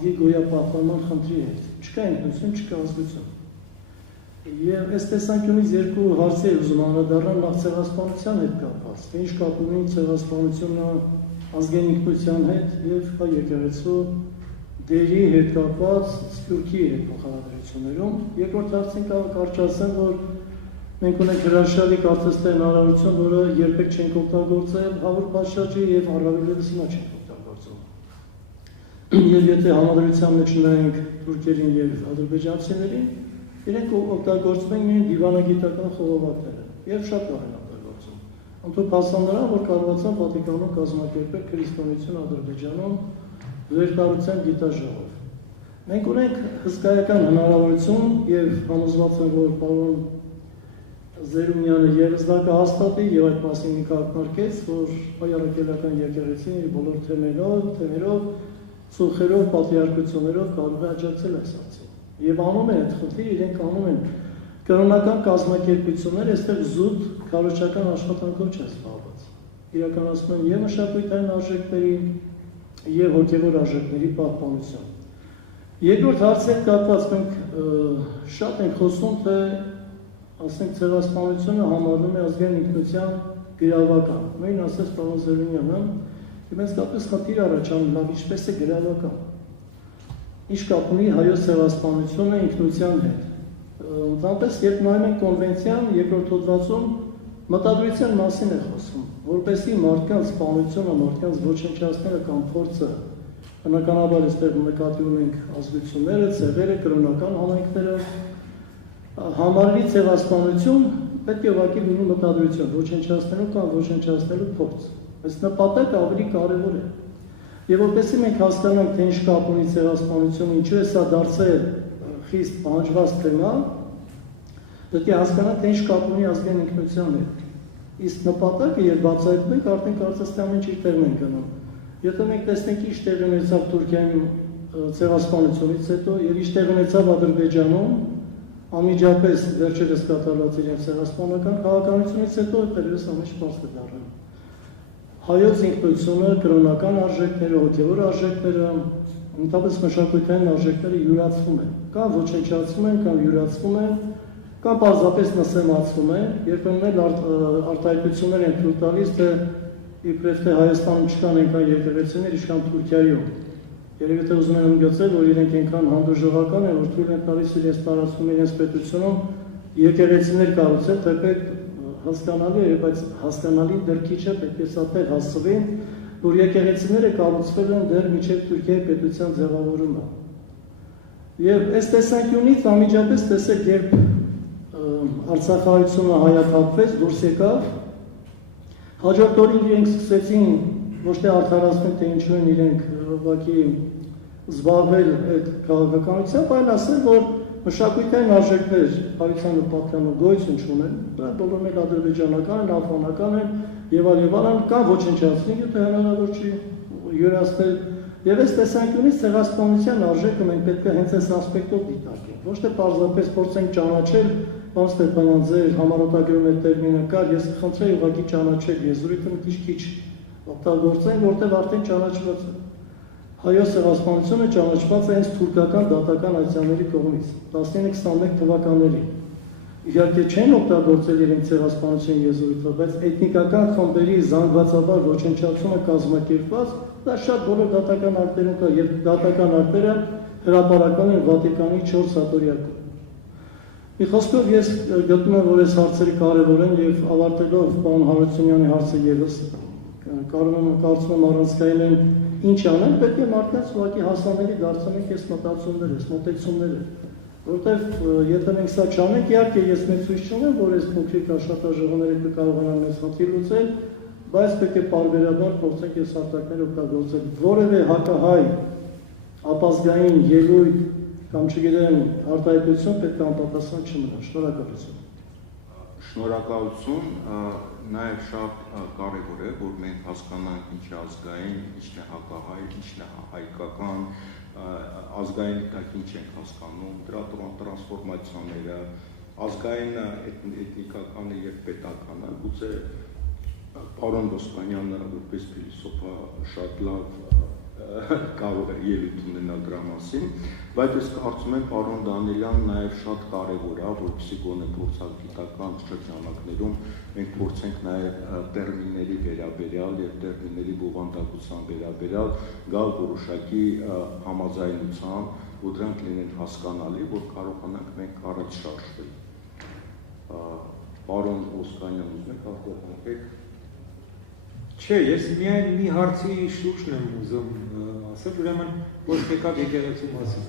ազգի գոյապահպանման խնդրի հետ։ Չկա ինքնություն, չկա ազգություն։ Եվ այս տեսանկյունից երկու հարցեր ուզում անդրադառնալ նախ ցեղասպանության հետ կապված։ Թե ինչ կապ ունի ցեղասպանությունը ազգային ինքնության հետ եւ հայ եկեղեցու դերի հետ կապված Սփյուռքի հետ փոխհարաբերություններում։ Երկրորդ հարցին կարճացնեմ, որ մենք ունենք հրաշալի կարծես թե հնարավորություն, որը երբեք չենք օգտագործել հավուր պատշաճի եւ առավելևս հիմա չենք օգտագործում։ Եվ եթե համադրության մեջ նայենք թուրքերին եւ ադրբեջանցիներին, իրենք օգտագործում են իրեն դիվանագիտական խողովակները եւ շատ լավ են օգտագործում։ Ընդհանուր հասան նրան, որ կարողացան Վատիկանում կազմակերպել քրիստոնեություն Ադրբեջանում վերտարության գիտաժողով։ Մենք ունենք հսկայական հնարավորություն եւ համոզված եմ, որ պարոն Զերումյանը եւս դա կհաստատի եւ այդ մասին մի քարտարկեց, որ հայ առաքելական եկեղեցին իր բոլոր թեմերով, ծուխերով, պատվիարկություններով կարող է աջակցել այս հարցին։ Եվ անում են այդ խնդիրը, իրենք անում են կրոնական կազմակերպություններ, այստեղ զուտ քարոզչական աշխատանքով չեն զբաղված։ Իրականացնում են եւ մշակութային արժեքների եւ հոգեվոր արժեքների պահպանություն։ Երկրորդ հարցը կապված մենք շատ ենք խոսում, թե ասենք ցեղասպանությունը համարվում է ազգային ինքնության գրավական։ Նույն ասես պարոն Զերունյանը, եւ մենք կապես խնդիր առաջանում, լավ ինչպես է գրավական։ Ինչ կապ ունի հայոց ցեղասպանությունը ինքնության հետ։ Ընդհանրապես, երբ նայում ենք կոնվենցիան, երկրորդ հոդվածում մտադրության մասին է խոսում, որպեսզի մարդկանց սպանությունը, մարդկանց ոչնչացնելը կամ փորձը, բնականաբար այստեղ նկատի ունենք ազգությունները, ցեղերը, կրոնական համայնքները, համարվի ցեղասպանություն, պետք է ուղղակի լինի մտադրություն, ոչնչացնելու կամ ոչնչացնելու փորձ։ Այս նպատակը ավելի կարևոր է։ Եվ որպեսզի մենք հասկանանք, թե ինչ կապ ունի ցեղասպանությունը, ինչու է սա դարձել խիստ պահանջված թեմա, պետք է հասկանանք, թե ինչ կապ ունի ազգային ինքնության հետ։ Իսկ նպատակը, երբ բացահայտում ենք, արդեն կարծես թե ամեն ինչ իր տեղն են գնում։ Եթե մենք տեսնենք ինչ տեղի ունեցավ Թուրքիայում ցեղասպանությունից հետո եւ ինչ տեղի ունեցավ Ադրբեջանում, անմիջապես վերջերս կատարված իրենց ցեղասպանական քաղաքականությունից հետո դերևս ամեն ինչ բաց է դառնում։ Հայոց ինքնությունը, կրոնական արժեքները, հոգևոր արժեքները, ընդհանրապես մշակութային արժեքները յուրացվում են, կամ ոչնչացվում են, կամ յուրացվում են, կամ պարզապես նսեմացվում են, երբեմն էլ արտահայտություններ են թույլ տալիս, թե իբրև թե Հայաստանում չկան այնքան եկեղեցիներ, ինչքան Թուրքիայում։ Երևի թե ուզում են ընդգծել, որ իրենք այնքան հանդուրժողական են, որ թույլ են տալիս իրենց տարածքում, իրենց պետությունում եկեղեցիներ կառուցել, թեպետ հասկանալի է, բայց հասկանալի դրքիչը պետք է սա տեղ հասցվի, որ եկեղեցիները կառուցվել են դեռ մինչև Թուրքիայի պետության ձևավորումը։ Եվ այս տեսանկյունից անմիջապես տեսեք, երբ Արցախահայությունը հայաթափվեց, դուրս եկավ, հաջորդ օրին իրենք սկսեցին ոչ թե արդարացնել, թե ինչու են իրենք ուղղակի զբաղվել այդ քաղաքականությամբ, այլ ասել, որ մշակութային արժեքներ հայության ու պատկանում գոյություն չունեն, դրանք բոլորն էլ ադրբեջանական են, աֆղանական են եւ այլն, կամ ոչնչացնի, եթե հնարավոր չի յուրացնել։ Եվ այս տեսանկյունից ցեղասպանության արժեքը մենք պետք է հենց այս ասպեկտով դիտարկենք, ոչ թե պարզապես փորձենք ճանաչել, պարոն Ստեփանյան, ձեր համառոտագրում այդ տերմինը կար, ես խնդրեի ուղղակի ճանաչել եզրույթը մի քիչ օգտագործենք, որտեղ արդեն ճանաչված է։ Հայոց ցեղասպանությունը ճանաչված է հենց թուրքական դատական այցանների կողմից 1921 թվականներին։ Իհարկե չեն օգտագործել իրենք ցեղասպանության եզրույթը, բայց էթնիկական խմբերի զանգվածաբար ոչնչացումը կազմակերպված, դա շատ բոլոր դատական ակտերում կա, եւ դատական ակտերը հրապարակվել են Վատիկանի 4 հատորյակում։ Մի խոսքով ես գտնում եմ, որ այս հարցերը կարևոր են եւ ավարտելով պարոն Հարությունյանի հարցը եւս կարծում եմ առանցքային են ինչ անեն, պետք է մարդկանց ուղղակի հասանելի դարձնենք այս մտածումները, այս մոտեցումները, որովհետև եթե մենք սա չանենք, իհարկե ես մեծ հույս չունեմ, որ այս փոքրիկ աշխատաժողովները կկարողանան մեզ խնդիր լուծել, բայց պետք է պարբերաբար փորձենք այս արտակները օգտագործել։ Որևէ հակահայ ապազգային ելույթ կամ չգիտեմ արտահայտություն պետք է անպատասխան չմնա։ Շնորհակալություն։ Շնորհակալություն, նաև շատ կարևոր է, որ մենք հասկանանք ինչ է ազգային, ինչն է հակահայ, ինչն է հայկական, ազգային ինչ ենք հասկանում, դրա տրանսֆորմացիաները, ազգային էթնիկականը եւ պետականը, գուցե պարոն Ոսկանյանը որպես փիլիսոփա շատ լավ կարող է ելույթ ունենալ դրա մասին, բայց ես կարծում եմ պարոն Դանիելյան նաև շատ կարևոր է, որպեսզի գոնե փորձագիտական շրջանակներում մենք փորձենք նաև տերմինների վերաբերյալ եւ տերմինների բովանդակության վերաբերյալ գալ որոշակի համաձայնության, որ դրանք լինեն հասկանալի, որ կարողանանք մենք առաջ շարժվել։ Պարոն Օսկանյան, ուզում եք արտահայտեք։ Չէ, ես միայն մի հարցի շուրջն եմ ուզում ասել, ուրեմն ոչ եկավ եկեղեցու մասին։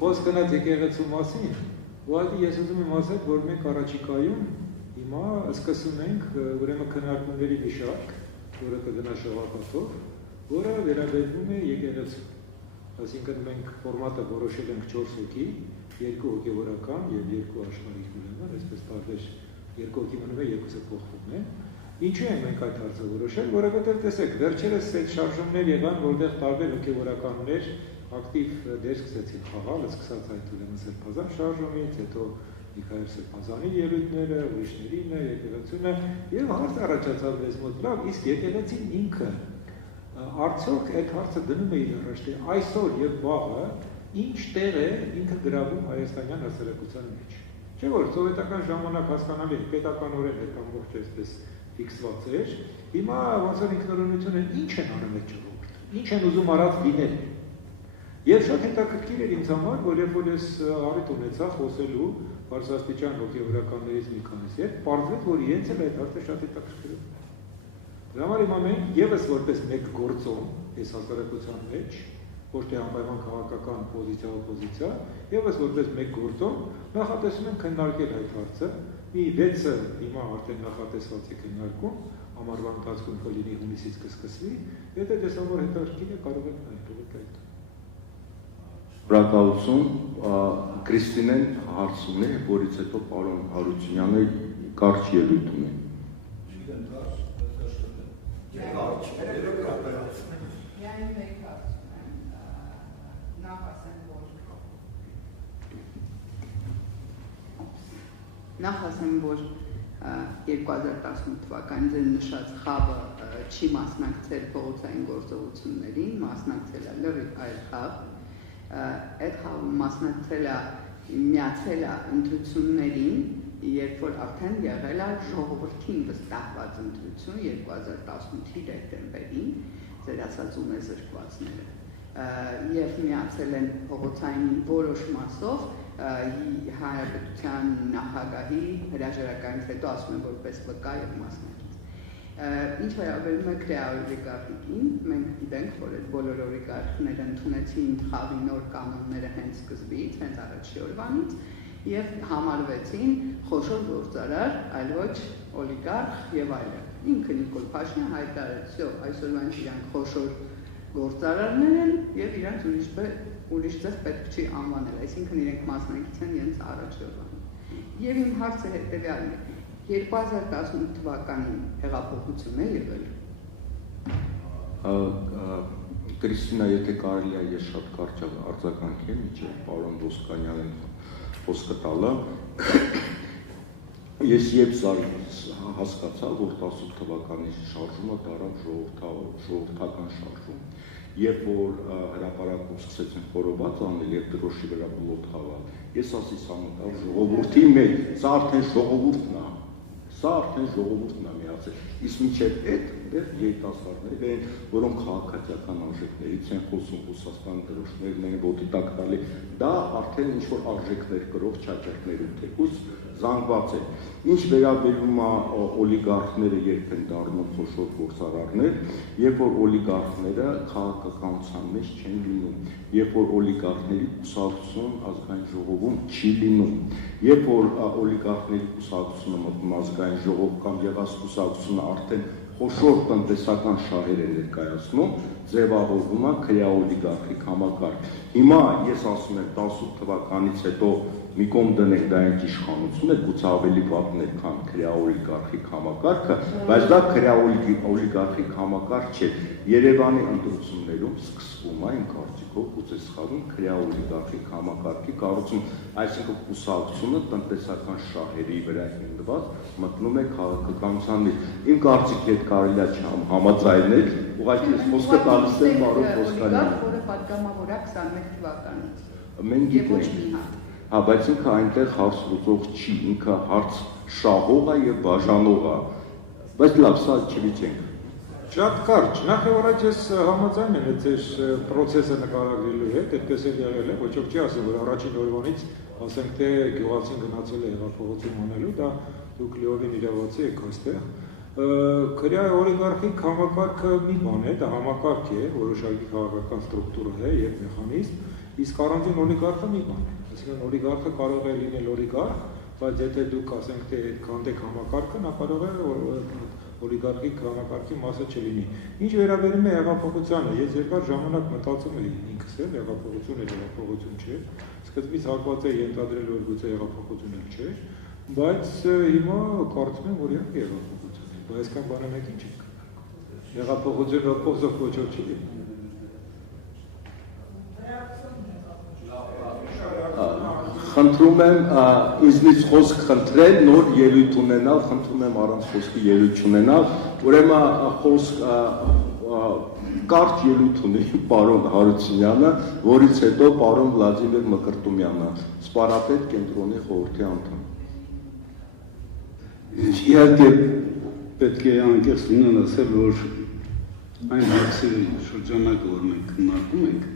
Խոսք գնաց եկեղեցու մասին, ուղղակի ես ուզում եմ ասել, որ մենք առաջիկայում հիմա սկսում ենք ուրեմն քննարկումների մի շարք, որը կգնա շողակաթով, որը վերաբերվում է եկեղեցու։ Այսինքն մենք ֆորմատը որոշել ենք 4 հոգի, 2 հոգևորական եւ 2 աշխարհիկ ուրեմն, այսպես տարբեր 2 հոգի մնում է, 2-ը փոխվում է։ Ինչու ենք մենք այդ հարցը որոշել, որովհետև տեսեք, վերջերս այդ շարժումներ եղան, որտեղ տարբեր հոգևորականներ ակտիվ դեր սկսեցին խաղալ, սկսած այդ ուրեմն Սրբազան շարժումից, հետո Միքայել Սրբազանի ելույթները, ուրիշներինը, եկեղեցունը, եւ հարց առաջացավ մեզ մոտ, լավ, իսկ եկեղեցին ինքը արդյոք այդ հարցը դնում է իր առաջ, թե այսօր եւ վաղը ինչ տեղ է ինքը գրավում հայաստանյան հասարակության մեջ։ Չէ՞ որ սովետական ժամանակ հասկանալի է, պետականորեն այդ ամբողջ այսպես ֆիքսված էր, հիմա ոնց որ ինքնուրույնությունը ինչ են անում այդ ժողովուրդը, ինչ են ուզում արած լինել։ Եվ շատ հետաքրքիր էր ինձ համար, որ երբ որ ես առիթ ունեցա խոսելու բարձրաստիճան հոգևորականներից մի քանիսի հետ, պարզվեց, որ իրենց էլ այդ հարցը շատ հետաքրքիր է։ Դրա համար հիմա մենք եւս որպես մեկ գործոն այս հասարակության մեջ, ոչ թե անպայման քաղաքական պոզիցիա, եւս որպես մեկ գործոն նախատեսում ենք քննարկել այդ հարցը։ Մի 6-ը հիմա արդեն նախատեսված է քննարկում, ամառվա ընթացքում կլինի հունիսից կսկսվի, եթե տեսա որ հետաքրքիր է, կարող ենք նայել այդ։ Շնորհակալություն, Կրիստինեն հարց ունի, որից հետո պարոն Հարությունյանը կարճ ելույթ ունի։ Նախ ասեմ, որ 2018 թվականին ձեր նշած խավը չի մասնակցել փողոցային գործողություններին, մասնակցել է լրիվ այլ խավ, այդ խավը մասնակցել է միացել է ընտրություններին, երբ որ արդեն եղել է ժողովրդին վստահված ընտրություն 2018-ի դեկտեմբերին, ձեր ասած ունեզրկվածները, եւ միացել են փողոցային որոշ մասով Հանրապետության նախագահի հրաժարականից հետո ասում են որպես վկա եւ մասնակից։ Ինչ վերաբերում է քրեաօլիգարխիկին, մենք գիտենք, որ այդ բոլոր օլիգարխները ընդունեցին խաղի նոր կանոնները հենց սկզբից, հենց առաջի օրվանից եւ համարվեցին խոշոր գործարար, այլ ոչ օլիգարխ եւ այլն։ Ինքը Նիկոլ Փաշինյանը հայտարարեց, այսօրվանից իրանք խոշոր գործարարներ են եւ իրանք ուրիշ ձև պետք չի անվանել, այսինքն իրենք մասնակցության իրենց առաջ օրվանին։ Եվ իմ հարցը հետեւյալն է. 2018 թվականին հեղափոխություն է եղել։ Կրիստինա, եթե կարելի է ես շատ կարճ արձագանքեմ, իջե պարոն Օսկանյանին խոսքը տալը։ Ես երբ հասկացա, որ 18 թվականի շարժումը դառավ ժողովրդական շարժում, երբ որ հրապարակում սկսեցին խորոված անել եւ դրոշի վրա բլոտ խաղալ, ես ասեցի համատեղ ժողովրդի մեջ, սա արդեն ժողովուրդն է միացել, իսկ մինչև այդ երիտասարդներ են, որոնք քաղաքացիական արժեքներից են խոսում, Ռուսաստանի դրոշներն են ոտի տակ տալի, դա արդեն ինչ-որ արժեքներ կրող չաճարներում թեկուզ զանգված է։ Ինչ վերաբերում է օլիգարխները երբ են դառնում խոշոր գործարարներ, երբ որ օլիգարխները քաղաքականության մեջ չեն լինում, երբ որ օլիգարխների կուսակցություն ազգային ժողովում չի լինում, երբ որ օլիգարխների կուսակցությունը մտնում ազգային ժողով կամ եղած կուսակցությունը արդեն խոշոր տնտեսական շահեր է ներկայացնում, ձևավորվում է քրեաօլիգարխիկ համակարգ։ Հիմա ես ասում եմ 18 թվականից հետո մի կողմ դնենք դա այն իշխանությունը, գուցե ավելի վատն է, քան քրեաօլիգարխիկ համակարգը, բայց դա քրեաօլիգարխիկ համակարգ չէ։ Երևանի ընտրություններում սկսվում է իմ կարծիքով, գուցե սխալվում, քրեաօլիգարխիկ համակարգի կառուցում, այսինքն կուսակցությունը տնտեսական շահերի վրա հիմնված մտնում է քաղաքականության մեջ։ Իմ կարծիքի հետ կարելի է համաձայնել, ուղղակի ես խոսքը տալիս եմ պարոն Խոսկանյանին, որը պատգամավոր է 21 թվականից։ Մենք Ոչ մի հատ։ Հա, բայց ինքը այնտեղ հարց լուծող չի, ինքը հարց շահող է եւ բաժանող է։ Բայց լավ, սա չվիճենք։ Շատ կարճ, նախ եւ առաջ ես համաձայն եմ այդ process-ը նկարագրելու հետ, այդպես էլ եղել է, ոչ ոք չի ասում, որ առաջին օրվանից ասենք թե գյուղացին գնացել է հեղափոխություն անելու, դա դուք լիովին իրավացի եք այստեղ։ Քրեաօլիգարխիկ համակարգը մի բան է, դա համակարգ է, որոշակի քաղաքական ստրուկտուրա է եւ մեխանիզմ, իսկ առանձին օլիգարխը մի բան է։ Այսինքն օլիգարխը կարող է լինել օլիգարխ, բայց եթե դուք ասենք թե քանդեք համակարգը, նա կարող է օլիգարխիկ համակարգի մասը չլինի։ Ինչ վերաբերում է հեղափոխությանը, ես երկար ժամանակ մտածում էի ինքս էլ, հեղափոխությունը հեղափոխություն չէ, սկզբից հակված էի ենթադրել, որ գուցե հեղափոխություն էլ չէ, բայց հիմա կարծում եմ, որ իհարկե հեղափոխություն է, բայց այսքան բանը մեկին չի։ Հեղափոխությունը փոխող ոչ ոք չի լինի։ Խնդրում եմ ինձնից խոսք խնդրել, նոր ելույթ ունենալ, խնդրում եմ առանց խոսքի ելույթ չունենալ, ուրեմն խոսք կարճ ելույթ ունի պարոն Հարությունյանը, որից հետո պարոն Վլադիմիր Մկրտումյանը, սպարապետ կենտրոնի խորհրդի անդամ։ Իհարկե պետք է անկեղծ լինել ասել, որ այն հարցերի շրջանակը, որ մենք քննարկում ենք,